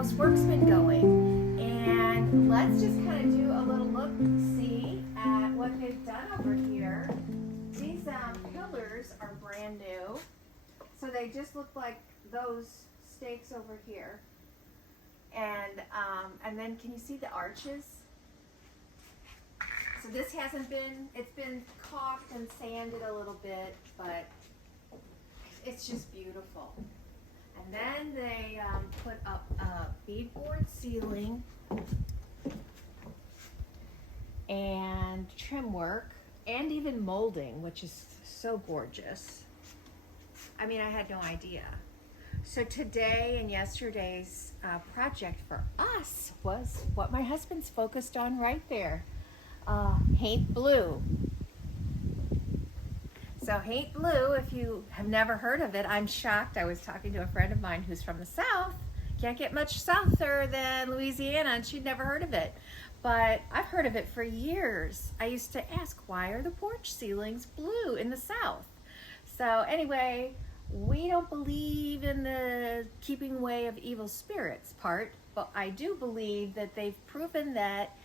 most work's been going. And let's just kind of do a little look-see at what they've done over here. These pillars are brand new. So they just look like those stakes over here. And then can you see the arches? So this hasn't been, it's been caulked and sanded a little bit, but it's just beautiful. And then they put up a beadboard ceiling and trim work and even molding, which is so gorgeous. I mean, I had no idea. So today and yesterday's project for us was what my husband's focused on right there. Haint blue. So Haint blue, if you have never heard of it, I'm shocked. I was talking to a friend of mine who's from the South. Can't get much souther than Louisiana, and she'd never heard of it. But I've heard of it for years. I used to ask, why are the porch ceilings blue in the South? So anyway, we don't believe in the keeping away of evil spirits part, but I do believe that they've proven that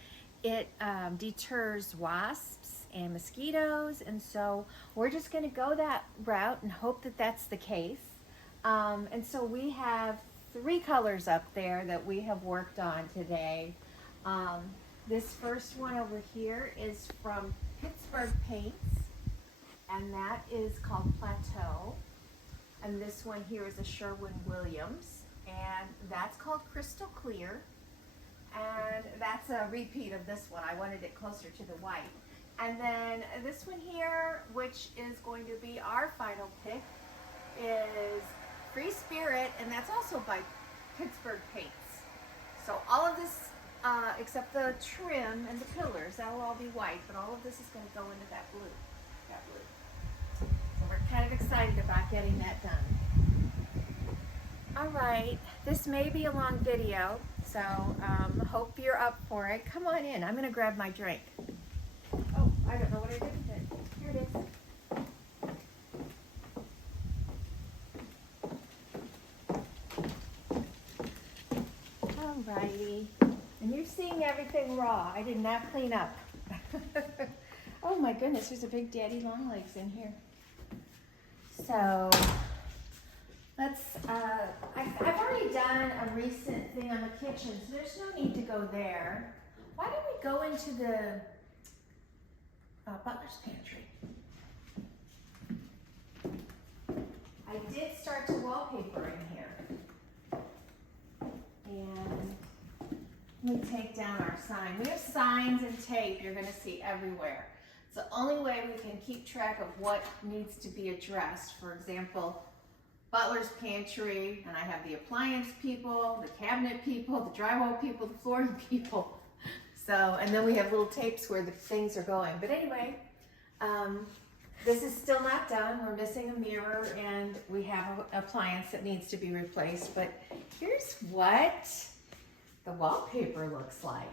it deters wasps and mosquitoes, and so we're just going to go that route and hope that that's the case. And so we have 3 colors up there that we have worked on today. This first one over here is from Pittsburgh Paints, and that is called Plateau. And this one here is a Sherwin-Williams, and that's called Crystal Clear. And that's a repeat of this one. I wanted it closer to the white. And then this one here, which is going to be our final pick, is Free Spirit, and that's also by Pittsburgh Paints. So all of this, except the trim and the pillars, that will all be white, but all of this is going to go into that blue. So we're kind of excited about getting that done. All right, this may be a long video, so hope you're up for it. Come on in. I'm going to grab my drink. Oh, I don't know what I did with it. Here it is. All righty. And you're seeing everything raw. I did not clean up. Oh my goodness, there's a big daddy long legs in here. So let's, I've already done a recent thing on the kitchen, so there's no need to go there. Why don't we go into the Butler's Pantry? I did start to wallpaper in here. And let me take down our sign. We have signs and tape you're going to see everywhere. It's the only way we can keep track of what needs to be addressed. For example, Butler's Pantry, and I have the appliance people, the cabinet people, the drywall people, the flooring people. So, and then we have little tapes where the things are going. But anyway, this is still not done. We're missing a mirror, and we have an appliance that needs to be replaced. But here's what the wallpaper looks like.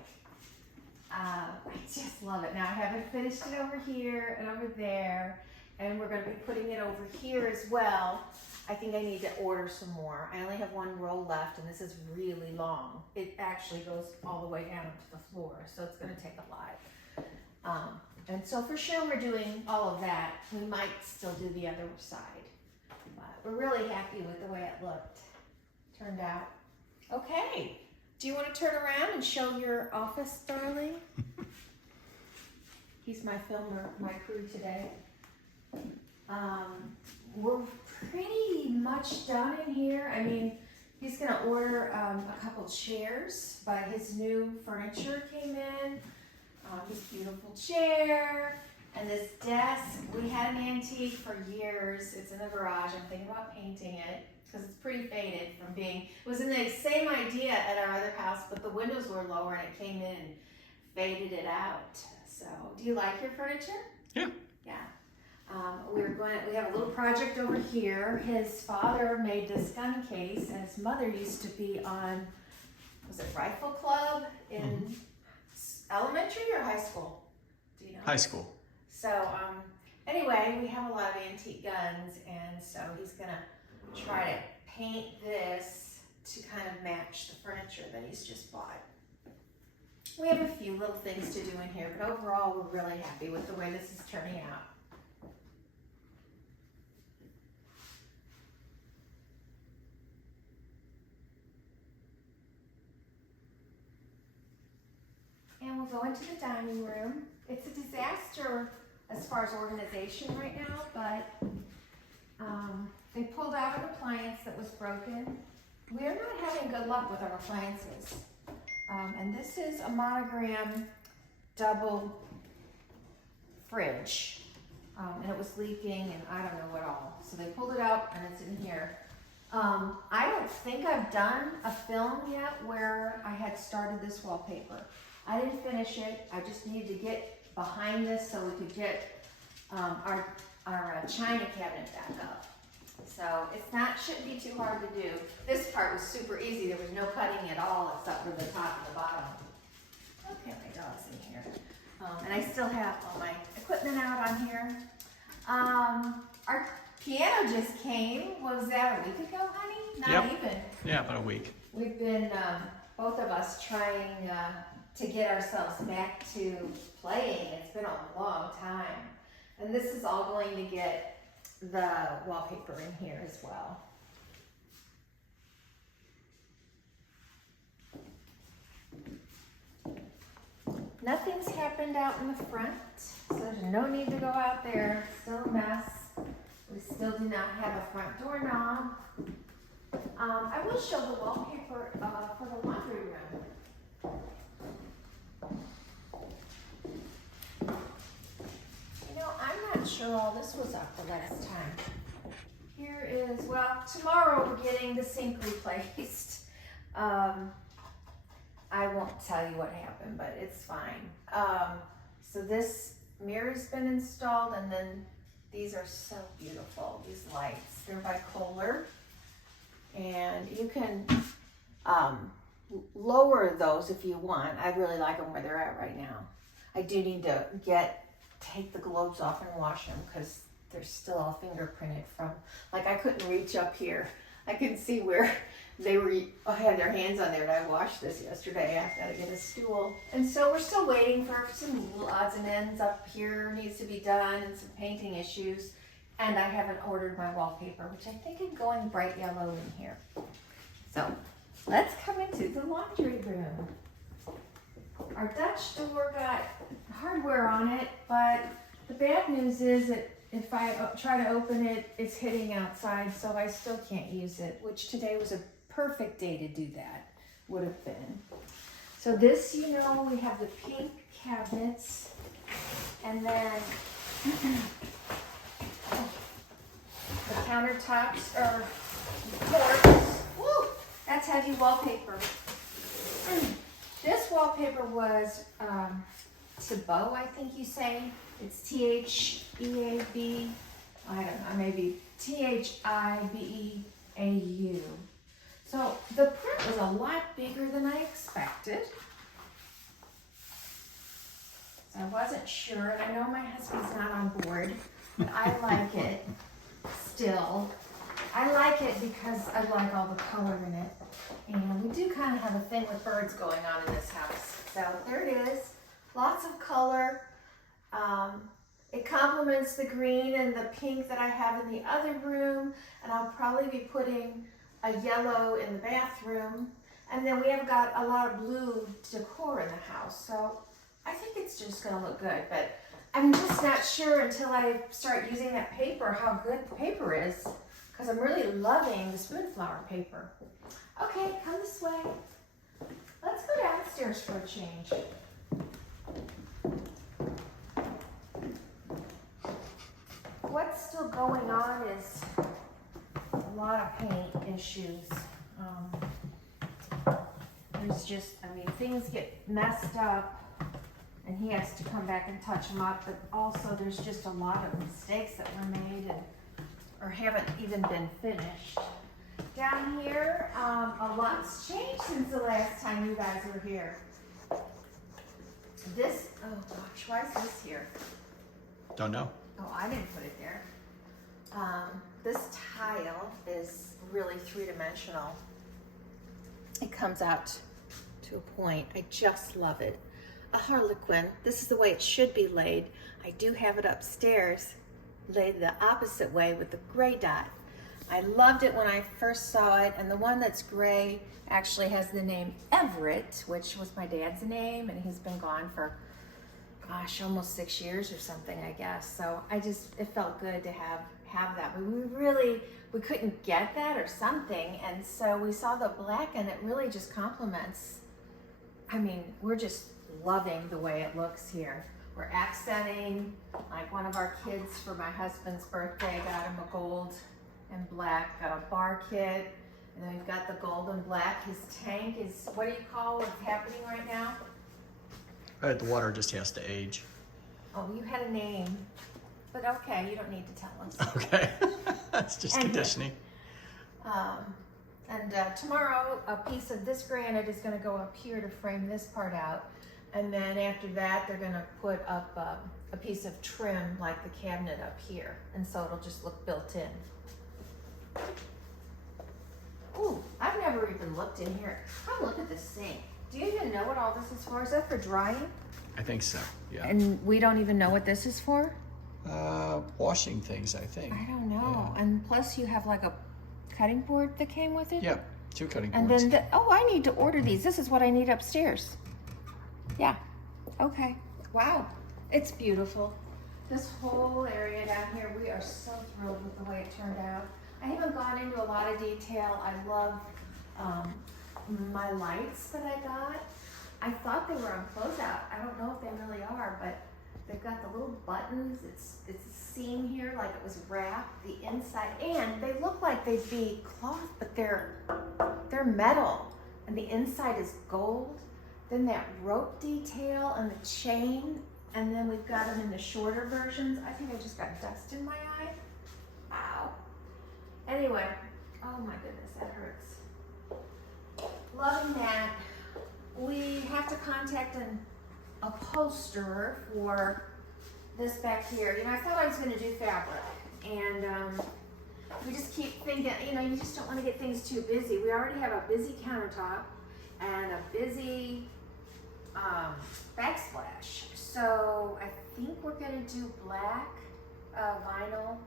I just love it. Now I haven't finished it over here and over there, and we're going to be putting it over here as well. I think I need to order some more. I only have 1 roll left, and this is really long. It actually goes all the way down to the floor, so it's going to take a lot. And so for sure we're doing all of that. We might still do the other side, but we're really happy with the way it turned out. Okay. Do you want to turn around and show your office, darling? He's my filmer, my crew today. We're pretty much done in here. I mean, he's going to order a couple chairs, but his new furniture came in. This beautiful chair and this desk. We had an antique for years. It's in the garage. I'm thinking about painting it, because it's pretty faded from being, it was in the same idea at our other house, but the windows were lower and it came in and faded it out. So, do you like your furniture? Yeah. Yeah. We have a little project over here. His father made this gun case, and his mother used to be on, was it Rifle Club in elementary or high school? Do you know? High school. So, anyway, we have a lot of antique guns, and so he's gonna try to paint this to kind of match the furniture that he's just bought. We have a few little things to do in here, but overall we're really happy with the way this is turning out. And we'll go into the dining room. It's a disaster as far as organization right now, but they pulled out an appliance that was broken. We're not having good luck with our appliances. And this is a monogram double fridge. And it was leaking and I don't know what all. So they pulled it out and it's in here. I don't think I've done a film yet where I had started this wallpaper. I didn't finish it. I just needed to get behind this so we could get our china cabinet back up. So shouldn't be too hard to do. This part was super easy. There was no cutting at all except for the top and the bottom. Okay, my dog's in here. And I still have all my equipment out on here. Our piano just came. Was that a week ago, honey? Not even. Yeah, about a week. We've been, both of us, trying to get ourselves back to playing. It's been a long time. And this is all going to get the wallpaper in here as well. Nothing's happened out in the front, so there's no need to go out there. It's still a mess. We still do not have a front door knob. I will show the wallpaper for the laundry room. You know, I'm not sure all this was up the last time. Here is, well, tomorrow we're getting the sink replaced. I won't tell you what happened, but it's fine. So this mirror's been installed, and then these are so beautiful, these lights. They're by Kohler, and you can lower those if you want. I really like them where they're at right now. I do need to take the globes off and wash them because they're still all fingerprinted from, like I couldn't reach up here. I can see where they had their hands on there, and I washed this yesterday. I've got to get a stool. And so we're still waiting for some little odds and ends up here needs to be done and some painting issues. And I haven't ordered my wallpaper, which I think I'm going bright yellow in here. So let's come into the laundry room. Our Dutch door got hardware on it, but the bad news is that if I try to open it, it's hitting outside, so I still can't use it, which today was a perfect day to do that, would have been. So this, you know, we have the pink cabinets, and then the countertops are quartz. Woo! That's heavy wallpaper. This wallpaper was Thibaut, I think you say. It's T-H-E-A-B, I don't know, maybe T-H-I-B-E-A-U. So the print was a lot bigger than I expected. So I wasn't sure, and I know my husband's not on board, but I like it still. I like it because I like all the color in it. And we do kind of have a thing with birds going on in this house. So there it is, lots of color. It complements the green and the pink that I have in the other room, and I'll probably be putting a yellow in the bathroom. And then we have got a lot of blue decor in the house, so I think it's just gonna look good, but I'm just not sure until I start using that paper how good the paper is, because I'm really loving the spoonflower paper. Okay, come this way. Let's go downstairs for a change. What's still going on is a lot of paint issues. There's just, I mean, things get messed up and he has to come back and touch them up, but also there's just a lot of mistakes that were made or haven't even been finished. Down here, a lot's changed since the last time you guys were here. This, oh gosh, why is this here? Don't know. Oh, I didn't put it there. This tile is really three-dimensional. It comes out to a point. I just love it. A harlequin. This is the way it should be laid. I do have it upstairs, laid the opposite way with the gray dot. I loved it when I first saw it, and the one that's gray actually has the name Everett, which was my dad's name, and he's been gone for, gosh, almost 6 years or something, I guess. So it felt good to have that. But we couldn't get that or something, and so we saw the black, and it really just complements. I mean, we're just loving the way it looks here. We're accenting, like one of our kids for my husband's birthday got him a gold and black bar kit, and then we've got the gold and black. His tank is, what do you call what's happening right now? The water just has to age. Oh, you had a name, but okay, you don't need to tell us. Okay, that's just conditioning. Tomorrow, a piece of this granite is going to go up here to frame this part out, and then after that, they're going to put up a piece of trim like the cabinet up here, and so it'll just look built in. Ooh, I've never even looked in here. Come look at this sink. Do you even know what all this is for? Is that for drying? I think so, yeah. And we don't even know what this is for? Washing things, I think. I don't know. Yeah. And plus you have like a cutting board that came with it? Yeah, 2 cutting And boards. then, I need to order these. This is what I need upstairs. Yeah, okay. Wow, it's beautiful. This whole area down here, we are so thrilled with the way it turned out. I haven't gone into a lot of detail. I love my lights that I got. I thought they were on closeout. I don't know if they really are, but they've got the little buttons. It's seen here like it was wrapped, the inside, and they look like they'd be cloth, but they're metal, and the inside is gold. Then that rope detail and the chain, and then we've got them in the shorter versions. I think I just got dust in my eye. Ow. Anyway, oh my goodness, that hurts. Loving that. We have to contact an upholsterer for this back here. You know, I thought I was going to do fabric, and we just keep thinking, you know, you just don't want to get things too busy. We already have a busy countertop and a busy backsplash. So I think we're going to do black vinyl,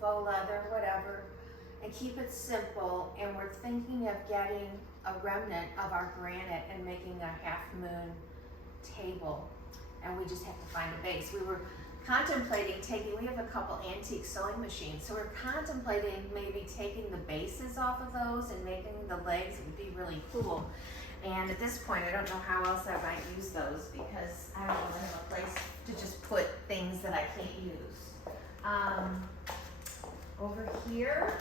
faux leather, whatever, and keep it simple. And we're thinking of getting a remnant of our granite and making a half moon table. And we just have to find a base. We were contemplating we have a couple antique sewing machines, so we're contemplating maybe taking the bases off of those and making the legs. It would be really cool. And at this point, I don't know how else I might use those, because I don't really have a place to just put things that I can't use. Over here,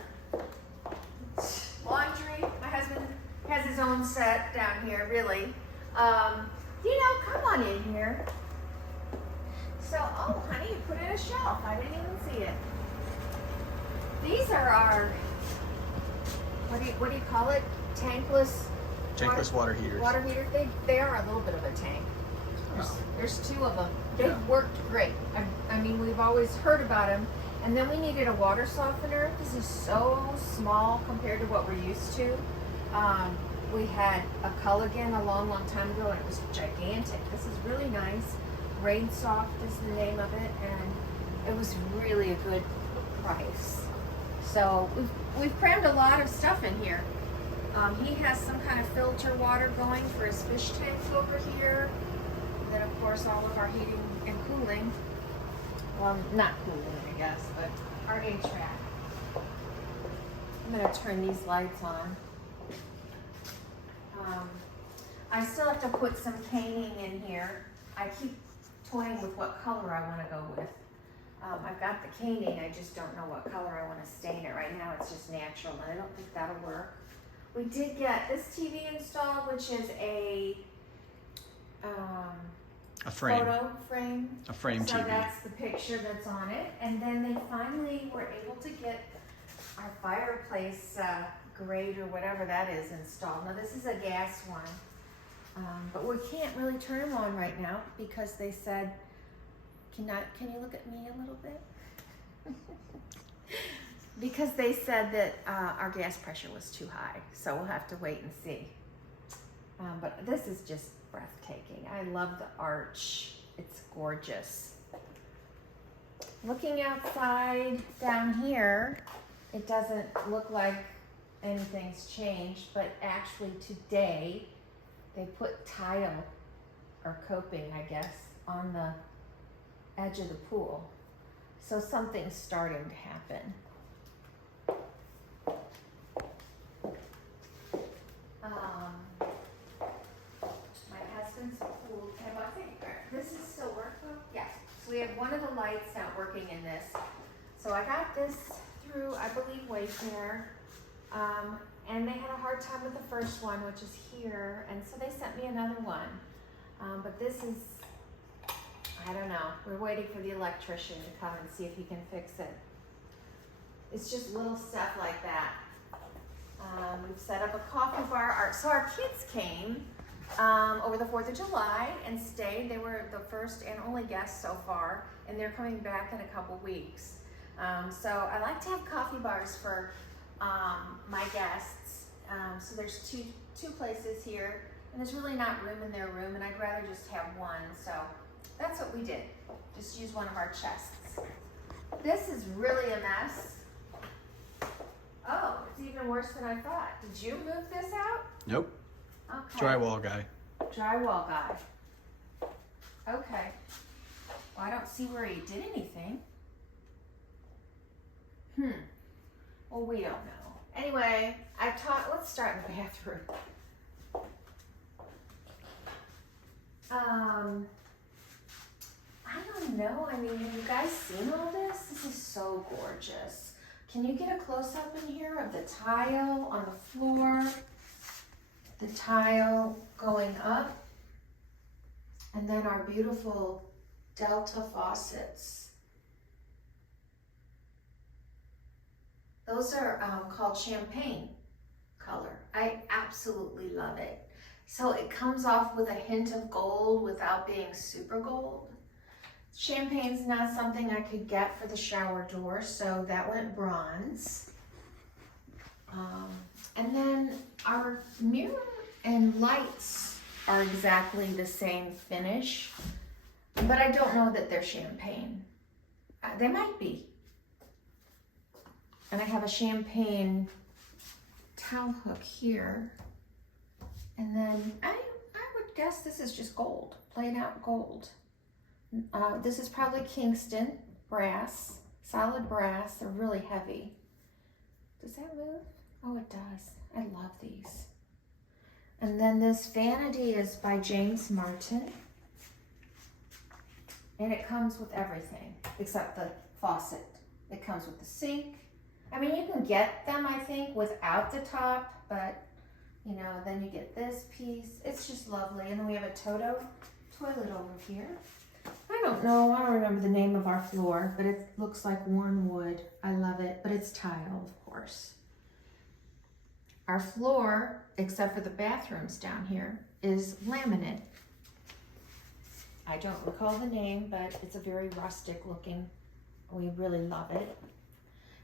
laundry. My husband has his own set down here, really. You know, come on in here. So, oh honey, you put in a shelf. I didn't even see it. These are our, what do you call it? Tankless water heaters. Water heaters. They are a little bit of a tank. There's 2 of them. They've worked great. I mean, we've always heard about them. And then we needed a water softener. This is so small compared to what we're used to. We had a Culligan a long, long time ago, and it was gigantic. This is really nice. Rain Soft is the name of it, and it was really a good price. So we've crammed a lot of stuff in here. He has some kind of filter water going for his fish tanks over here. And then of course all of our heating and cooling. Well, not cooling, I guess, but our HVAC. I'm gonna turn these lights on. I still have to put some caning in here. I keep toying with what color I want to go with. I've got the caning, I just don't know what color I want to stain it. Right now it's just natural, and I don't think that'll work. We did get this TV installed, which is a frame. photo frame. A frame so TV. That's the picture that's on it. And then they finally were able to get our fireplace grate or whatever that is installed. Now this is a gas one. But we can't really turn them on right now because they said, can you look at me a little bit? Because they said that our gas pressure was too high, so we'll have to wait and see. But this is just breathtaking. I love the arch. It's gorgeous. Looking outside down here, it doesn't look like anything's changed, but actually today they put tile or coping, I guess, on the edge of the pool. So something's starting to happen. My husband's pool table, I think this is still working. Yeah. So we have one of the lights not working in this. So I got this through, I believe, WallPaper. And they had a hard time with the first one, which is here. And so they sent me another one. But this is, I don't know. We're waiting for the electrician to come and see if he can fix it. It's just little stuff like that. We've set up a coffee bar. So our kids came over the 4th of July and stayed. They were the first and only guests so far, and they're coming back in a couple weeks. So I like to have coffee bars for my guests. So there's two places here, and there's really not room in their room, and I'd rather just have one. So that's what we did. Just use one of our chests. This is really a mess. Oh, it's even worse than I thought. Did you move this out? Nope. Okay. Drywall guy. Drywall guy. Okay. Well, I don't see where he did anything. Well, we don't know. Anyway, let's start in the bathroom. I don't know. I mean, have you guys seen all this? This is so gorgeous. Can you get a close-up in here of the tile on the floor, the tile going up, and then our beautiful Delta faucets. Those are called champagne color. I absolutely love it. So it comes off with a hint of gold without being super gold. Champagne's not something I could get for the shower door, so that went bronze. And then our mirror and lights are exactly the same finish, but I don't know that they're champagne. They might be. And I have a champagne towel hook here. And then I would guess this is just gold, plain out gold. This is probably Kingston brass, solid brass. They're really heavy. Does that move? Oh, it does. I love these. And then this vanity is by James Martin. And it comes with everything except the faucet. It comes with the sink. I mean, you can get them, I think, without the top, but you know, then you get this piece. It's just lovely. And then we have a Toto toilet over here. I don't know, I don't remember the name of our floor, but it looks like worn wood. I love it, but it's tile, of course. Our floor, except for the bathrooms down here, is laminate. I don't recall the name, but it's a very rustic looking. We really love it.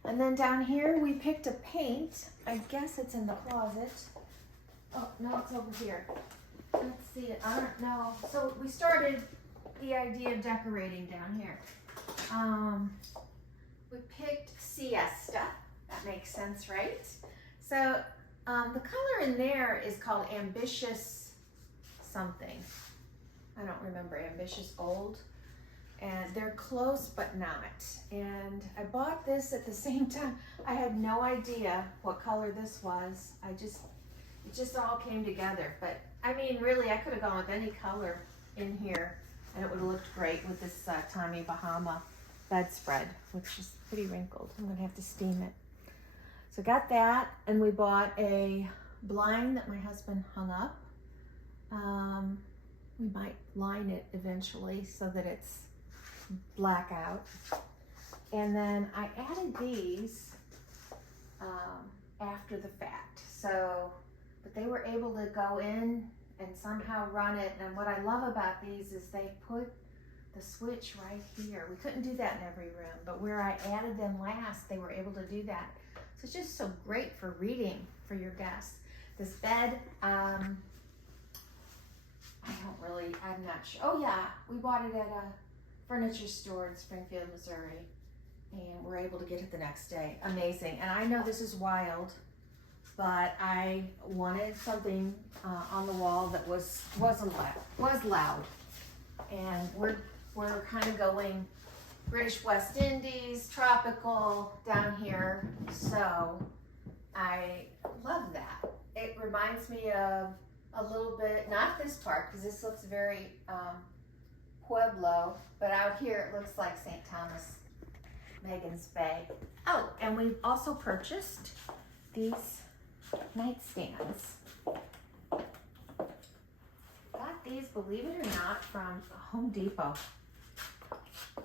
And then down here, we picked a paint. I guess it's in the closet. Oh, no, it's over here. Let's see it. I don't know. So we started the idea of decorating down here. We picked Siesta. That makes sense, right? So the color in there is called Ambitious something. I don't remember, Ambitious Gold. And they're close but not. And I bought this at the same time. I had no idea what color this was. It just all came together. But I mean, really, I could have gone with any color in here and it would have looked great with this Tommy Bahama bedspread, which is pretty wrinkled. I'm gonna have to steam it. So got that, and we bought a blind that my husband hung up. We might line it eventually so that it's blackout. And then I added these after the fact. So, but they were able to go in and somehow run it. And what I love about these is they put the switch right here. We couldn't do that in every room, but where I added them last, they were able to do that. So it's just so great for reading for your guests. This bed, I'm not sure. Oh yeah, we bought it at a furniture store in Springfield, Missouri. And we're able to get it the next day. Amazing. And I know this is wild, but I wanted something on the wall that was loud. And we're kind of going British West Indies, tropical down here. So I love that. It reminds me of a little bit, not this part, because this looks very Pueblo, but out here it looks like St. Thomas Megan's Bay. Oh, and we've also purchased these nightstands. Got these, believe it or not, from Home Depot.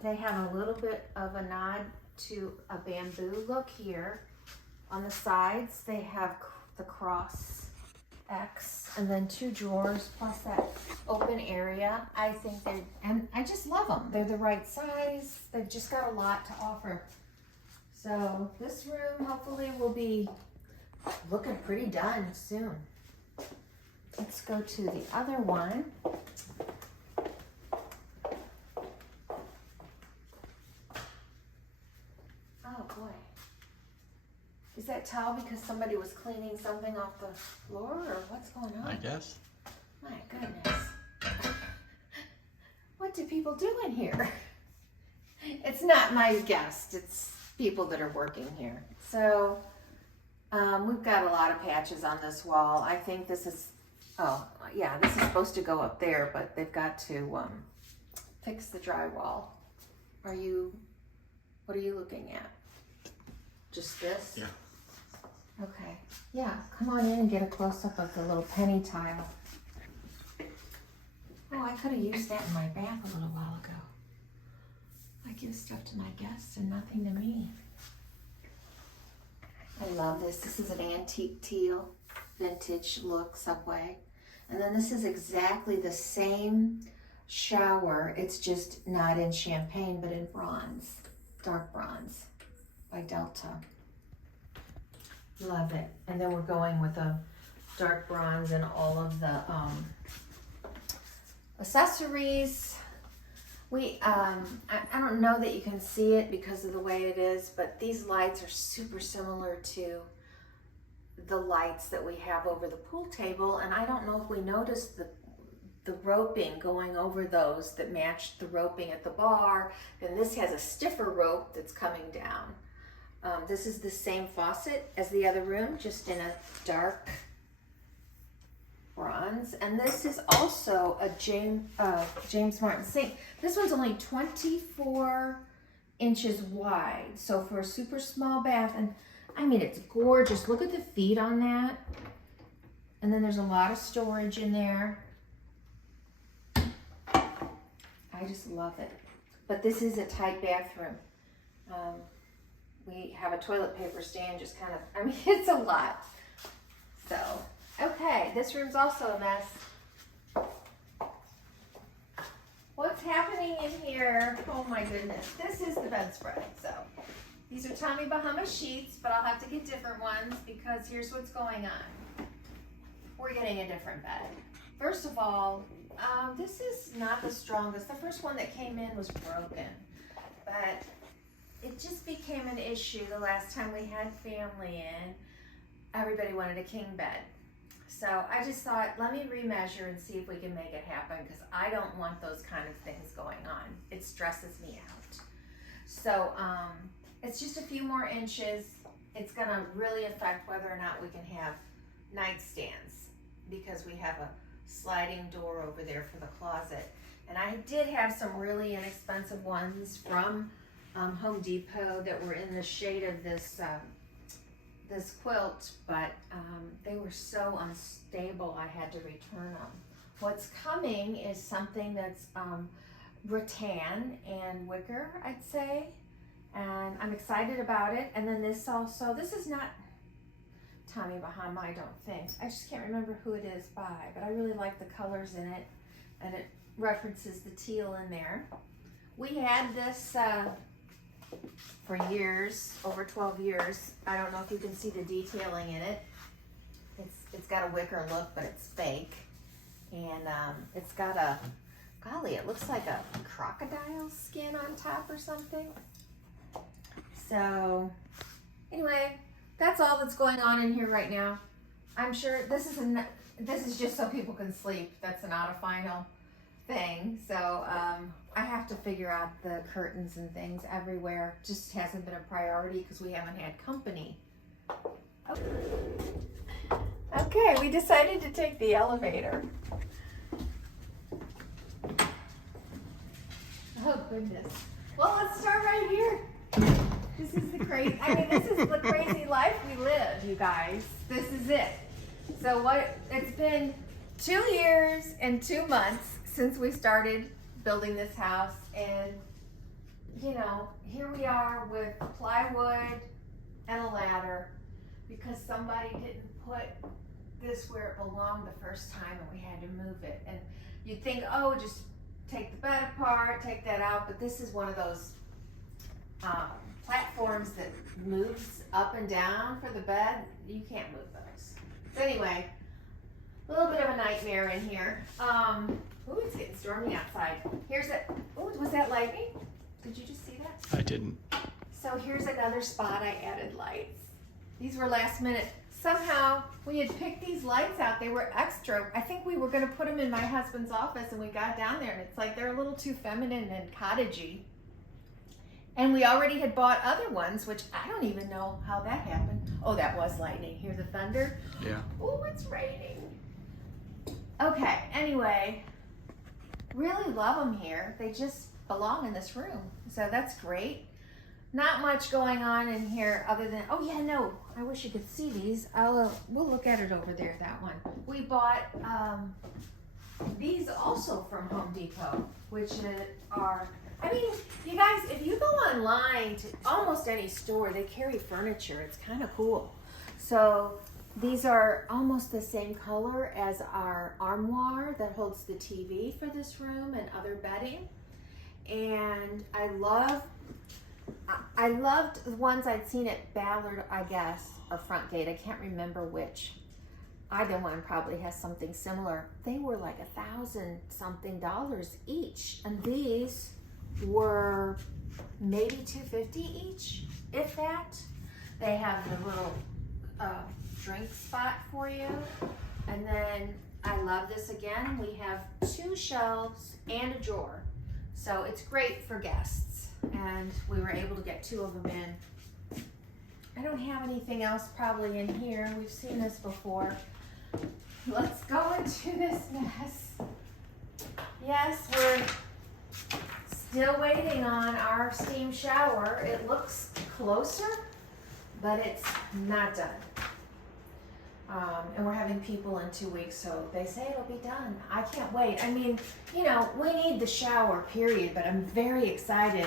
They have a little bit of a nod to a bamboo look here. On the sides, they have the cross X and then 2 drawers plus that open area. I think and I just love them. They're the right size. They've just got a lot to offer. So this room hopefully will be looking pretty done soon. Let's go to the other one. Oh boy. Is that towel because somebody was cleaning something off the floor, or what's going on? I guess. My goodness. What do people do in here? It's not my guest, it's people that are working here. So we've got a lot of patches on this wall. I think this is, oh yeah, this is supposed to go up there, but they've got to fix the drywall. What are you looking at? Just this? Yeah. Okay. Yeah, come on in and get a close-up of the little penny tile. Oh, I could have used that in my bath a little while ago. I give stuff to my guests and nothing to me. I love this. This is an antique teal, vintage look subway. And then this is exactly the same shower. It's just not in champagne, but in bronze, dark bronze by Delta. Love it. And then we're going with a dark bronze and all of the accessories. I don't know that you can see it because of the way it is, but these lights are super similar to the lights that we have over the pool table. And I don't know if we noticed the roping going over those that matched the roping at the bar. And this has a stiffer rope that's coming down. This is the same faucet as the other room, just in a dark bronze. And this is also a James Martin sink. This one's only 24 inches wide. So for a super small bath, and I mean, it's gorgeous. Look at the feet on that. And then there's a lot of storage in there. I just love it. But this is a tight bathroom. We have a toilet paper stand, just kind of, I mean, it's a lot. So, okay, this room's also a mess. What's happening in here? Oh my goodness. This is the bedspread. So, these are Tommy Bahama sheets, but I'll have to get different ones because here's what's going on. We're getting a different bed. First of all, this is not the strongest. The first one that came in was broken, but it just became an issue the last time we had family in. Everybody wanted a king bed. So I just thought, let me remeasure and see if we can make it happen, because I don't want those kind of things going on. It stresses me out. So it's just a few more inches. It's gonna really affect whether or not we can have nightstands, because we have a sliding door over there for the closet. And I did have some really inexpensive ones from Home Depot that were in the shade of this this quilt, but they were so unstable I had to return them. What's coming is something that's rattan and wicker, I'd say, and I'm excited about it. And then this also, this is not Tommy Bahama, I don't think. I just can't remember who it is by, but I really like the colors in it, and it references the teal in there. We had this for years, over 12 years. I don't know if you can see the detailing in it. It's got a wicker look, but it's fake. And it's got a, golly, it looks like a crocodile skin on top or something. So anyway, that's all that's going on in here right now. I'm sure this is just so people can sleep. That's not a final thing. So I have to figure out the curtains and things everywhere. Just hasn't been a priority because we haven't had company. Okay, we decided to take the elevator. Oh goodness. Well, let's start right here. This is the crazy, this is the crazy life we live, you guys. This is it. So it's been 2 years and 2 months since we started building this house, and you know, here we are with plywood and a ladder because somebody didn't put this where it belonged the first time and we had to move it. And you'd think, oh, just take the bed apart, take that out, but this is one of those platforms that moves up and down for the bed. You can't move those. So anyway, a little bit of a nightmare in here. Ooh, it's getting stormy outside. Here's a, ooh, was that lightning? Did you just see that? I didn't. So here's another spot I added lights. These were last minute. Somehow we had picked these lights out. They were extra. I think we were going to put them in my husband's office, and we got down there and it's like they're a little too feminine and cottagey. And we already had bought other ones, which I don't even know how that happened. Oh, that was lightning. Here's the thunder. Yeah. Oh, it's raining. Okay, anyway, really love them here. They just belong in this room. So that's great. Not much going on in here other than, oh yeah, no, I wish you could see these. We'll look at it over there, that one. We bought these also from Home Depot, which are, I mean, you guys, if you go online to almost any store, they carry furniture. It's kind of cool. So these are almost the same color as our armoire that holds the TV for this room and other bedding. And I loved the ones I'd seen at Ballard, I guess, or Frontgate. I can't remember which. Either one probably has something similar. They were like $1,000-something each, and these were maybe $250 each, if that. They have the little drink spot for you, and then I love this again. We have 2 shelves and a drawer, so it's great for guests. And we were able to get 2 of them in. I don't have anything else probably in here. We've seen this before. Let's go into this mess. Yes, we're still waiting on our steam shower. It looks closer, but it's not done. And we're having people in 2 weeks, so they say it'll be done. I can't wait. I mean, you know, we need the shower, period, but I'm very excited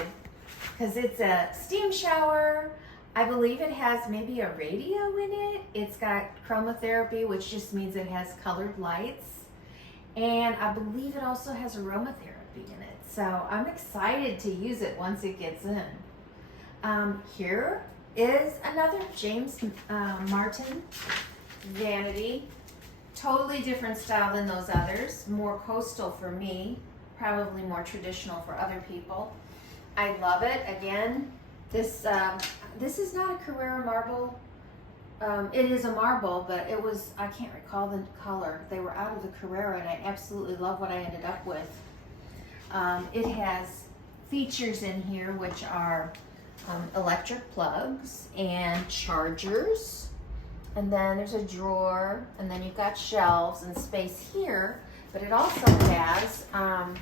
because it's a steam shower. I believe it has maybe a radio in it. It's got chromotherapy, which just means it has colored lights. And I believe it also has aromatherapy in it. So I'm excited to use it once it gets in. Here is another James Martin vanity. Totally different style than those others. More coastal for me, probably more traditional for other people. I love it. Again, this is not a Carrera marble. It is a marble, but it was, I can't recall the color. They were out of the Carrera, and I absolutely love what I ended up with. It has features in here which are electric plugs and chargers. And then there's a drawer, and then you've got shelves and space here, but it also has, on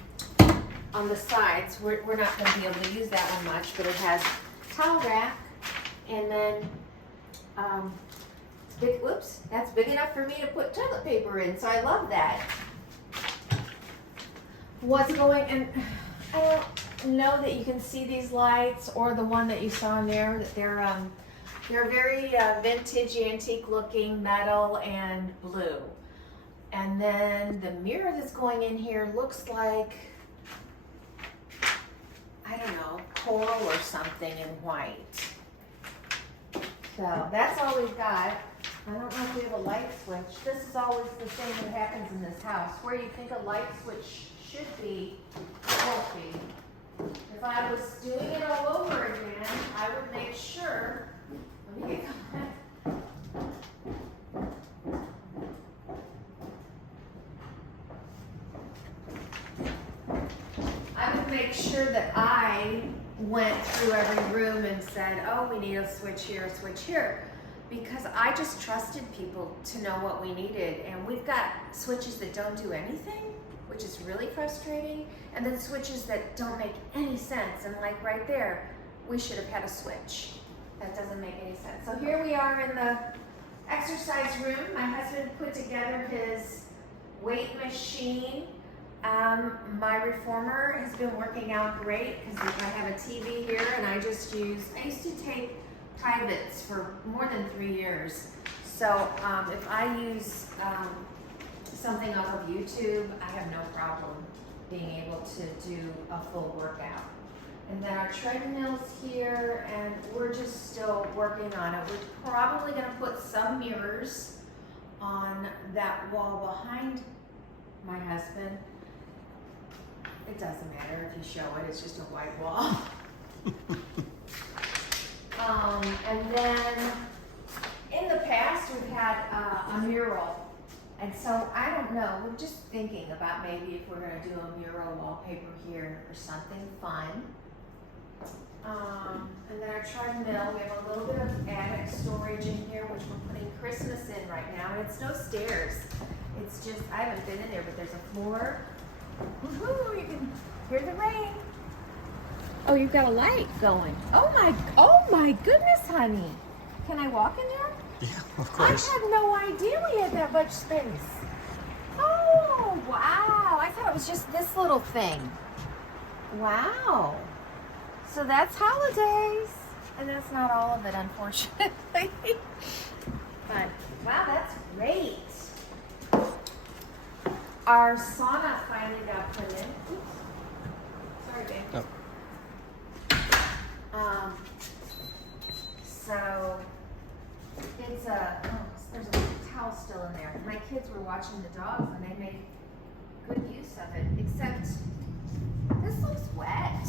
the sides, we're not going to be able to use that one much, but it has towel rack, and then, whoops, that's big enough for me to put toilet paper in, so I love that. What's going, and I don't know that you can see these lights, or the one that you saw in there, that they're very vintage, antique looking, metal and blue. And then the mirror that's going in here looks like, I don't know, coral or something in white. So that's all we've got. I don't know we have a light switch. This is always the thing that happens in this house. Where you think a light switch should be, it won't be. If I was doing it all over again, I would make sure, let me get going. I would make sure that I went through every room and said, oh, we need a switch here, a switch here. Because I just trusted people to know what we needed. And we've got switches that don't do anything, which is really frustrating. And then switches that don't make any sense. And like right there, we should have had a switch. That doesn't make any sense. So here we are in the exercise room. My husband put together his weight machine. My reformer has been working out great because I have a TV here and I used to take privates for more than 3 years. So if I use something off of YouTube, I have no problem being able to do a full workout. And then our treadmill's here and we're just still working on it. We're probably gonna put some mirrors on that wall behind my husband. It doesn't matter if you show it, it's just a white wall. And then in the past we've had a mural. And so I don't know, we're just thinking about maybe if we're gonna do a mural wallpaper here or something fun. And then our treadmill, we have a little bit of attic storage in here, which we're putting Christmas in right now. And it's no stairs. It's just, I haven't been in there, but there's a floor. Woohoo, you can hear the rain. Oh, you've got a light going. Oh my goodness, honey. Can I walk in there? Yeah, of course. I had no idea we had that much space. Oh, wow. I thought it was just this little thing. Wow. So that's holidays. And that's not all of it, unfortunately. But, wow, that's great. Our sauna finally got put in. Oops. Sorry, babe. Oh. So it's there's a towel still in there. My kids were watching the dogs and they made good use of it, except this looks wet.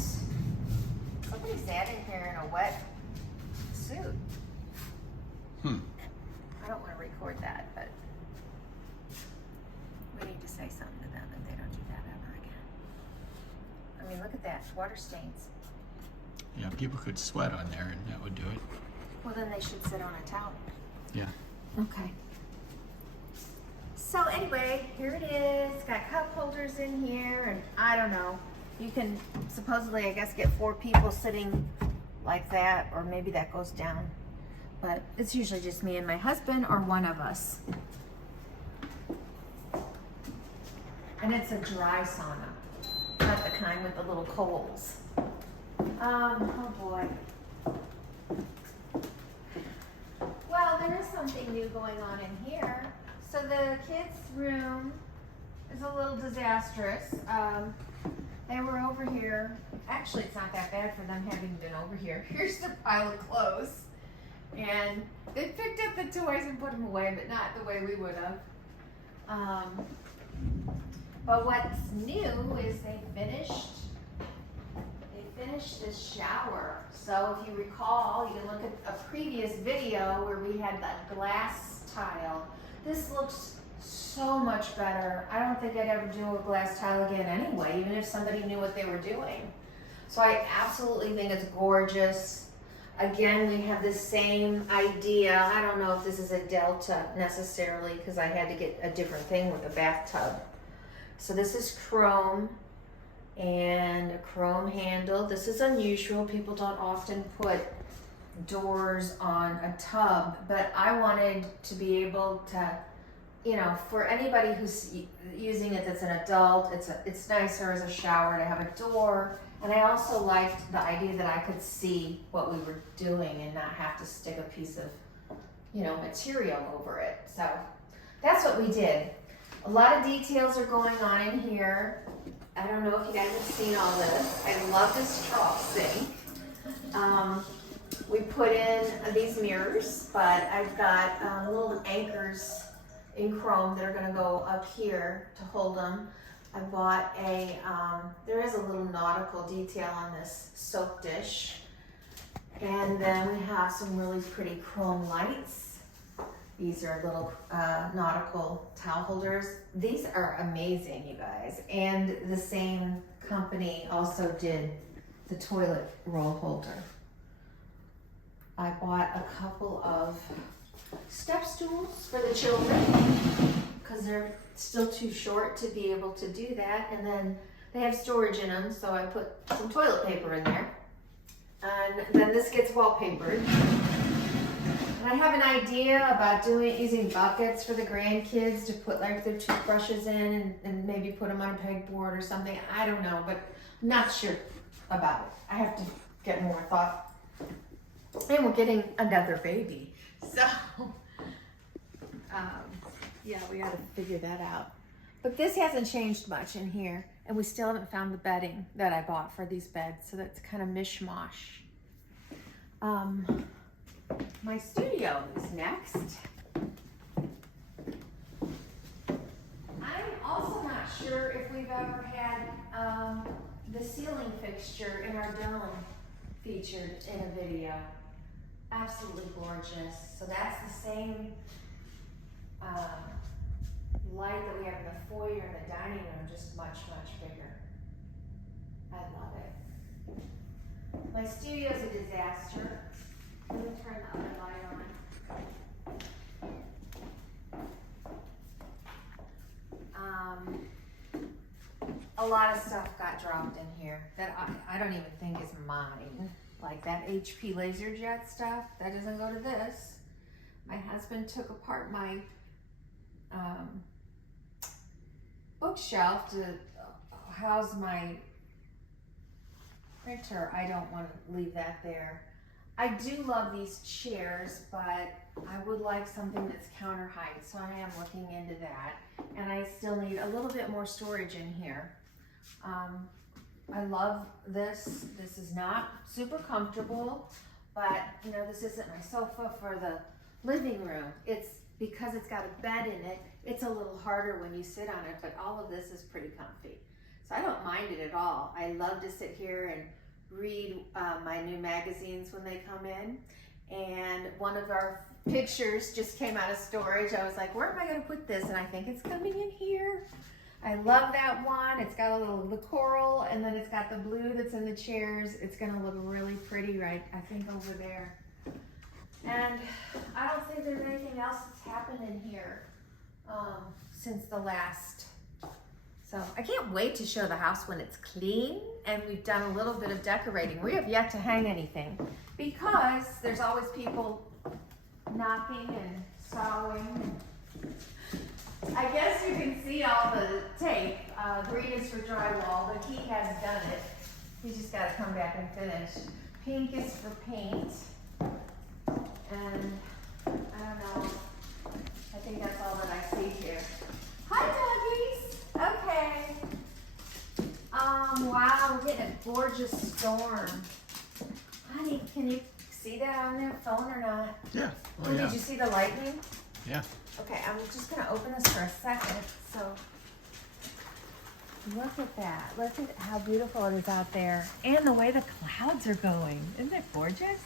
Somebody sat in here in a wet suit. I don't want to record that, but we need to say something to them that they don't do that ever again. I mean, look at that, water stains. Yeah, people could sweat on there and that would do it. Well, then they should sit on a towel. Yeah. Okay. So anyway, here it is. Got cup holders in here, and I don't know. You can supposedly, I guess, get 4 people sitting like that, or maybe that goes down. But it's usually just me and my husband, or one of us. And it's a dry sauna, not the kind with the little coals. Oh boy. Well, there is something new going on in here. So the kids' room is a little disastrous. They were over here. Actually, it's not that bad for them having been over here. Here's their pile of clothes. And they picked up the toys and put them away, but not the way we would have. But what's new is they finished this shower. So if you recall, you can look at a previous video where we had that glass tile. This looks so much better. I don't think I'd ever do a glass tile again anyway, even if somebody knew what they were doing. So I absolutely think it's gorgeous. Again, we have the same idea. I don't know if this is a Delta necessarily because I had to get a different thing with a bathtub. So this is chrome and a chrome handle. This is unusual. People don't often put doors on a tub, but I wanted to be able to, you know, for anybody who's using it that's an adult, it's nicer as a shower to have a door. And I also liked the idea that I could see what we were doing and not have to stick a piece of, you know, material over it. So that's what we did. A lot of details are going on in here. I don't know if you guys have seen all this. I love this trough sink. we put in these mirrors, but I've got little anchors in chrome that are gonna go up here to hold them. I bought a, there is a little nautical detail on this soap dish. And then we have some really pretty chrome lights. These are little nautical towel holders. These are amazing, you guys. And the same company also did the toilet roll holder. I bought a couple of step stools for the children because they're still too short to be able to do that. And then they have storage in them, so I put some toilet paper in there. And then this gets wallpapered. And I have an idea about using buckets for the grandkids to put like their toothbrushes in and maybe put them on a pegboard or something. I don't know, but I'm not sure about it. I have to get more thought. And we're getting another baby. So, yeah, we gotta figure that out. But this hasn't changed much in here. And we still haven't found the bedding that I bought for these beds. So that's kind of mishmash. My studio is next. I'm also not sure if we've ever had the ceiling fixture in our dome featured in a video. Absolutely gorgeous. So that's the same light that we have in the foyer and the dining room, just much, much bigger. I love it. My studio's a disaster. Let me turn the other light on. A lot of stuff got dropped in here that I don't even think is mine. Like that HP LaserJet stuff, that doesn't go to this. My husband took apart my bookshelf to house my printer. I don't want to leave that there. I do love these chairs, but I would like something that's counter height, so I am looking into that. And I still need a little bit more storage in here. I love this. This is not super comfortable, but you know, this isn't my sofa for the living room. It's because it's got a bed in it, it's a little harder when you sit on it, but all of this is pretty comfy. So I don't mind it at all. I love to sit here and read my new magazines when they come in. And one of our pictures just came out of storage. I was like, where am I gonna put this? And I think it's coming in here. I love that one. It's got a little, the coral, and then it's got the blue that's in the chairs. It's gonna look really pretty right, I think, over there. And I don't think there's anything else that's happened in here since the last. So I can't wait to show the house when it's clean and we've done a little bit of decorating. We have yet to hang anything because there's always people knocking and sawing. I guess you can see all the tape. Green is for drywall, but he has done it. He's just got to come back and finish. Pink is for paint. And I don't know. I think that's all that I see here. Hi, doggies. Okay. Wow, we're getting a gorgeous storm. Honey, can you see that on their phone or not? Yeah. Oh, Oh, yeah. did you see the lightning? Yeah. Okay, I'm just gonna open this for a second. So look at that. Look at how beautiful it is out there. And the way the clouds are going. Isn't that gorgeous?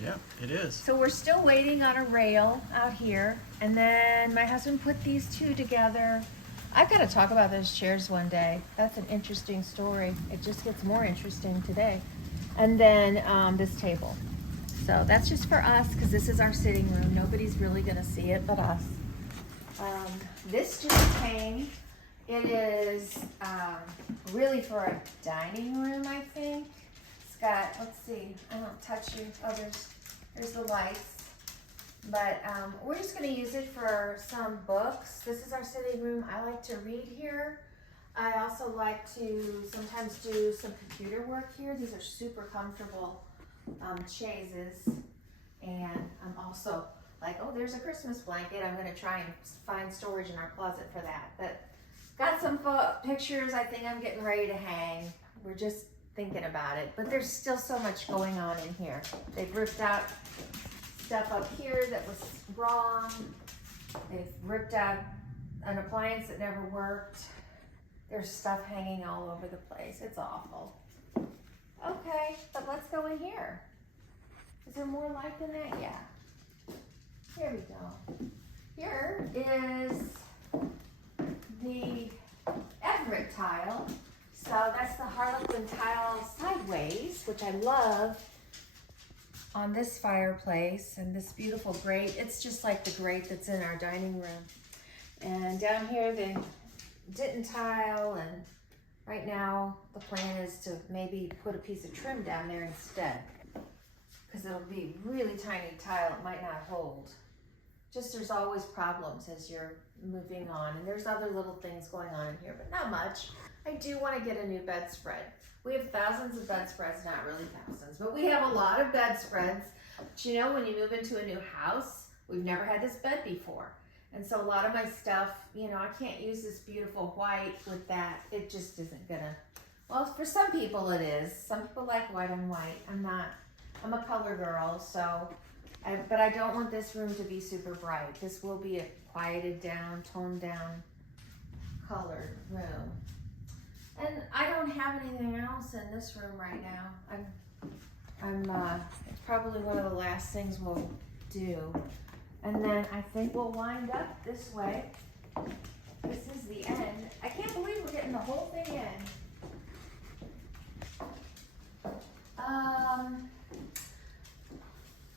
Yeah, it is. So we're still waiting on a rail out here. And then my husband put these two together. I've got to talk about those chairs one day. That's an interesting story. It just gets more interesting today. And then this table. So that's just for us because this is our sitting room. Nobody's really going to see it but us. This just came. It is really for a dining room, I think. It's got, let's see, I won't touch you. Oh, there's the lights. But we're just going to use it for some books. This is our sitting room. I like to read here. I also like to sometimes do some computer work here. These are super comfortable chaises. And I'm also like, oh, there's a Christmas blanket. I'm going to try and find storage in our closet for that. But got some pictures I think I'm getting ready to hang. We're just thinking about it, but there's still so much going on in here. They've ripped out stuff up here that was wrong. They've ripped out an appliance that never worked. There's stuff hanging all over the place. It's awful. Okay, but let's go in here. Is there more light than that? Yeah. Here we go. Here is the Everett tile. So that's the Harlequin tile sideways, which I love on this fireplace, and this beautiful grate. It's just like the grate that's in our dining room. And down here, the Ditton tile, and right now the plan is to maybe put a piece of trim down there instead, because it'll be really tiny tile. It might not hold. Just there's always problems as you're moving on, and there's other little things going on in here, but not much. I do want to get a new bedspread. We have thousands of bedspreads, not really thousands, but we have a lot of bedspreads. But you know, when you move into a new house, we've never had this bed before. And so a lot of my stuff, you know, I can't use this beautiful white with that. It just isn't gonna, well, for some people it is. Some people like white on white. I'm not, I'm a color girl, so, but I don't want this room to be super bright. This will be a quieted down, toned down, colored room. And I don't have anything else in this room right now. It's probably one of the last things we'll do. And then I think we'll wind up this way. This is the end. I can't believe we're getting the whole thing in.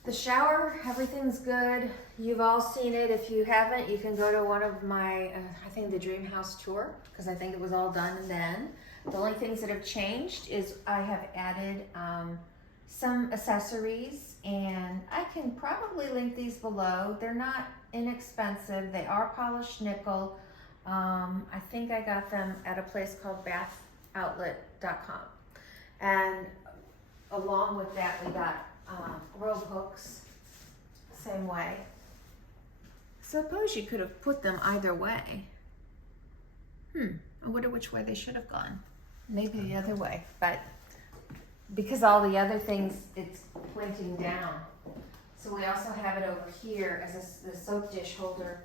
The shower, everything's good. You've all seen it. If you haven't, you can go to one of my, I think the Dream House tour, because I think it was all done then. The only things that have changed is I have added some accessories, and I can probably link these below. They're not inexpensive. They are polished nickel. I think I got them at a place called bathoutlet.com. And along with that, we got robe hooks, same way. Suppose you could have put them either way. I wonder which way they should have gone. Maybe the other way, but because all the other things, it's pointing down. So we also have it over here as the soap dish holder.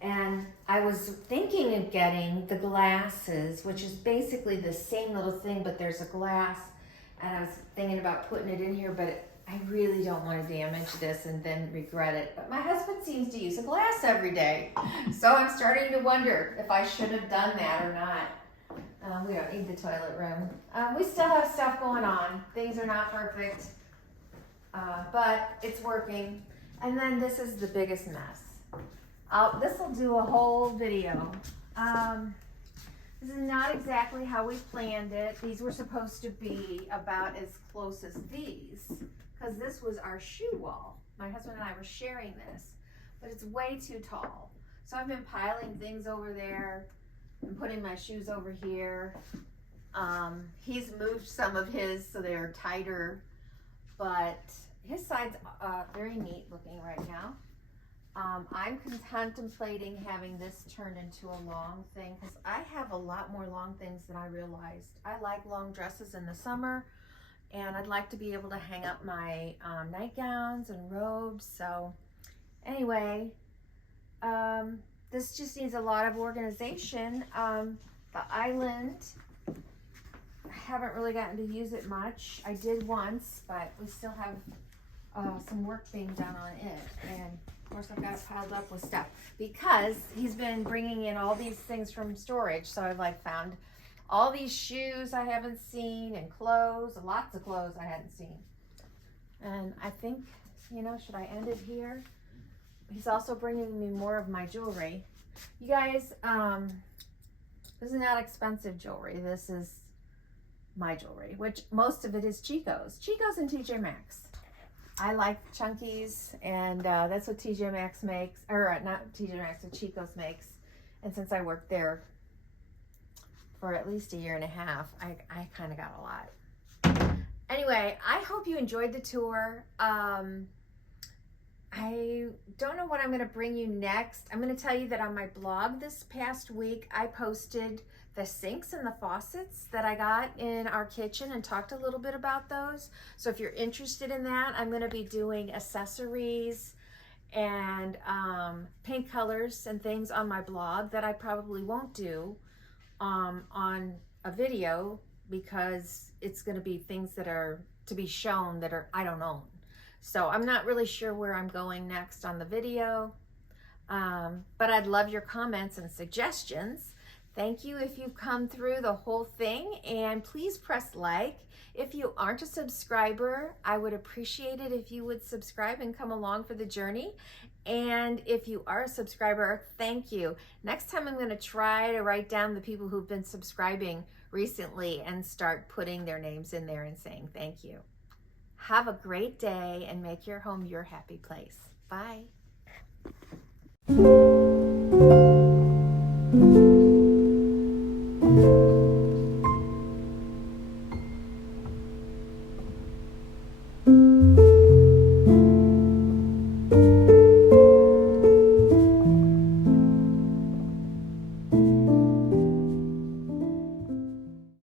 And I was thinking of getting the glasses, which is basically the same little thing, but there's a glass. And I was thinking about putting it in here, but I really don't want to damage this and then regret it. But my husband seems to use a glass every day. So I'm starting to wonder if I should have done that or not. We don't need the toilet room. We still have stuff going on. Things are not perfect, but it's working. And then this is the biggest mess. This will do a whole video. This is not exactly how we planned it. These were supposed to be about as close as these, because this was our shoe wall. My husband and I were sharing this, but it's way too tall. So I've been piling things over there and putting my shoes over here. He's moved some of his so they're tighter, but his side's very neat looking right now. I'm contemplating having this turned into a long thing, because I have a lot more long things than I realized. I like long dresses in the summer, and I'd like to be able to hang up my nightgowns and robes. So anyway, this just needs a lot of organization. The island, I haven't really gotten to use it much. I did once, but we still have some work being done on it. And of course I've got it piled up with stuff because he's been bringing in all these things from storage. So I've like found all these shoes I haven't seen, and clothes, lots of clothes I hadn't seen. And I think, you know, should I end it here? He's also bringing me more of my jewelry. You guys, this is not expensive jewelry. This is my jewelry, which most of it is Chico's and TJ Maxx. I like chunkies, and that's what TJ Maxx makes, or not TJ Maxx, but Chico's makes. And since I worked there for at least a year and a half, I kind of got a lot. Anyway, I hope you enjoyed the tour. I don't know what I'm going to bring you next. I'm going to tell you that on my blog this past week, I posted the sinks and the faucets that I got in our kitchen and talked a little bit about those. So if you're interested in that, I'm going to be doing accessories and paint colors and things on my blog that I probably won't do on a video, because it's going to be things that are to be shown that are I don't own. So I'm not really sure where I'm going next on the video, but I'd love your comments and suggestions. Thank you if you've come through the whole thing, and please press like. If you aren't a subscriber, I would appreciate it if you would subscribe and come along for the journey. And if you are a subscriber, thank you. Next time I'm going to try to write down the people who've been subscribing recently and start putting their names in there and saying thank you. Have a great day and make your home your happy place. Bye.